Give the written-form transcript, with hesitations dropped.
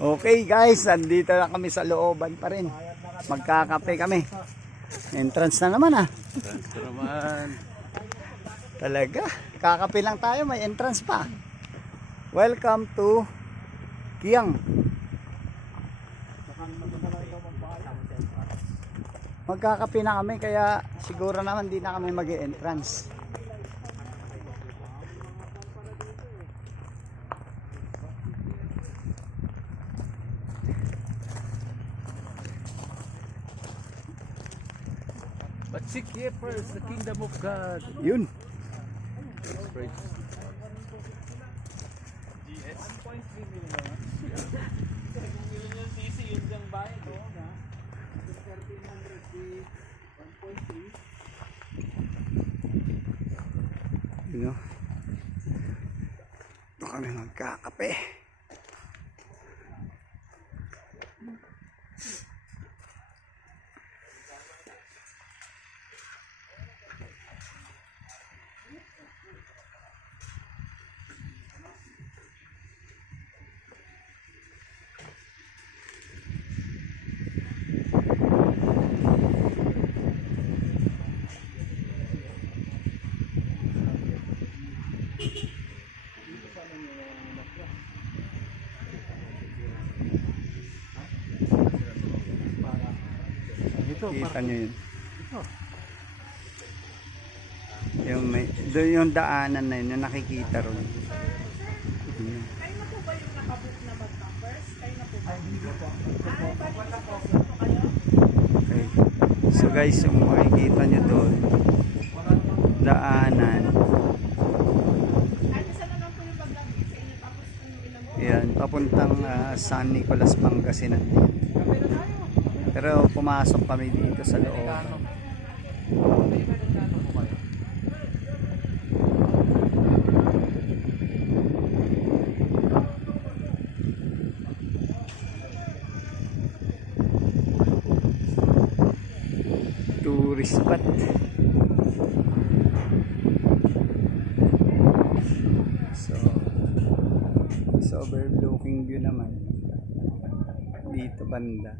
Okay guys, nandito na kami sa looban pa rin. Magkakape kami. Entrance na naman ah. Entrance ko naman. Talaga, kakape lang tayo, may entrance pa. Welcome to Kiang. Magkakape na kami kaya siguro naman di na kami mag-entrance. But seek ye first the kingdom of God. Yun. Praise. You know, ito kami magkakape. Kita nyo yun. Yung daanan na yun, yung nakikita ron. Yun. Kayo na po ba yung nakabook na mag-campers? Kayo na po ba? Okay. So guys, yung makikita nyo doon, daanan. Ay, isa na lang po yung mag-camping sa inyo tapos yung ilang mo? Yan, papuntang San Nicolas, Pangasinan. Pero pumasok kami dito sa loob. Tourist spot. So overlooking view naman dito banda.